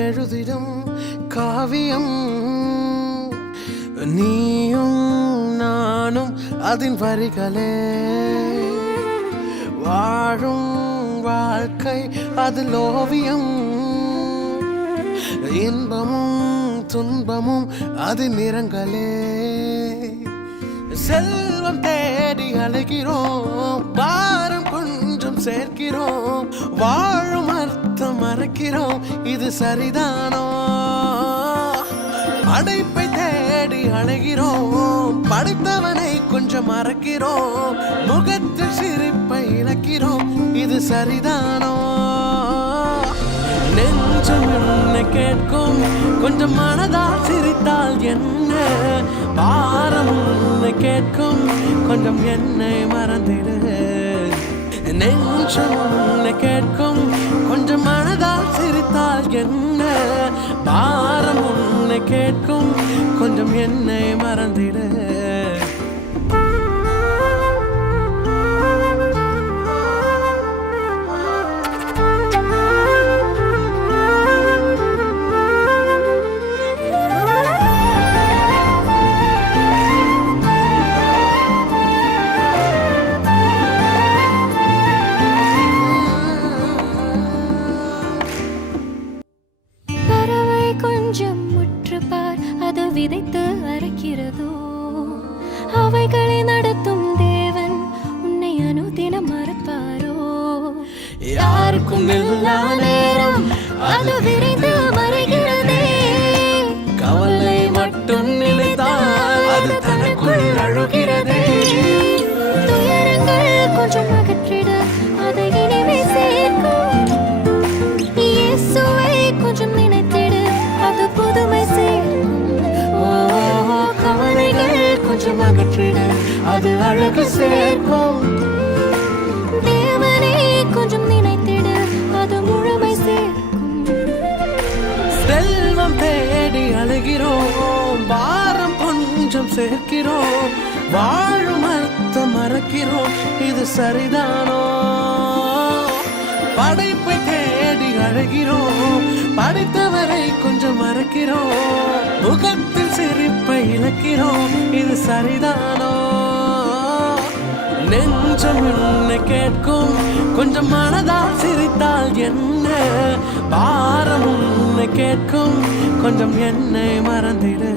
எழுதிடும் காவியம் நீயும் நானும் அதின் வரிகளே வாழும் வாழ்க்கை அதில் ஓவியம் இன்பமும் துன்பமும் அது நிறங்களே செல்வம் தேடி அழைக்கிறோம் பாரம் கொஞ்சம் சேர்க்கிறோம் வாழும் அர்த்தம் மறக்கிறோம் இது சரிதானோ அடைப்பை தேடி அழைகிறோம் படைத்தவனை கொஞ்சம் மறக்கிறோம் முகத்தில் சிரிப்பை இழக்கிறோம் இது சரிதானோ நெஞ்சம் என்ன கேட்கும் கொஞ்சம் மனதால் சிரித்தால் என்ன பாரம் உன்னை கேட்கும் கொஞ்சம் என்னை மறந்திடு நெஞ்சம் உன்னை கேட்கும் கொஞ்சம் மனதால் சிரித்தால் என்ன பாரம் உன்னை கேட்கும் கொஞ்சம் என்னை மறந்திடு விதைத்து அரைக்கிறதோ அவைகளை நடத்தும் தேவன் உன்னை அனுதினம் மறப்பாரோ யாருக்கும் எல்லா நேரம் அது விரைந்து மறைகிறதே கவலை மட்டும் நினைத்தால் அது தனக்குள் அழுகிறதே துயரங்கள் கொஞ்சம் அகற்றிட அதை இனிமே சேர்க்கும் இயேசுவை கொஞ்சம் நினைத்திடு அது புதுமை சேர்க்கும் கொஞ்சம் அகற்றிட அது அழகு சேர்க்கும் தேவனை கொஞ்சம் நினைத்திடு அது முழுமை சேர்க்கும் செல்வம் தேடி அழுகிறோம் பாரம் கொஞ்சம் சேர்க்கிறோம் வாழும் அர்த்தம் மறக்கிறோம் இது சரிதானோ படைப்பை தேடி அழுகிறோம் படைத்தவரை கொஞ்சம் மறக்கிறோம் முகத்தில் சிரிப்பை இழக்கிறோம் இது சரிதானோ நெஞ்சம் என்ன கேட்கும் கொஞ்சம் மனதால் சிரித்தால் என்ன பாரம் உன்னை கேட்கும் கொஞ்சம் என்னை மறந்திடு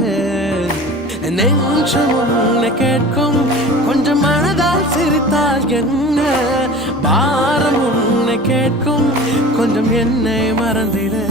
நெஞ்சம் உன்னை கேட்கும் கொஞ்சம் மனதால் சிரித்தால் என்ன பாரம் உன்னை கேட்கும் கொஞ்சம் என்னை மறந்திடு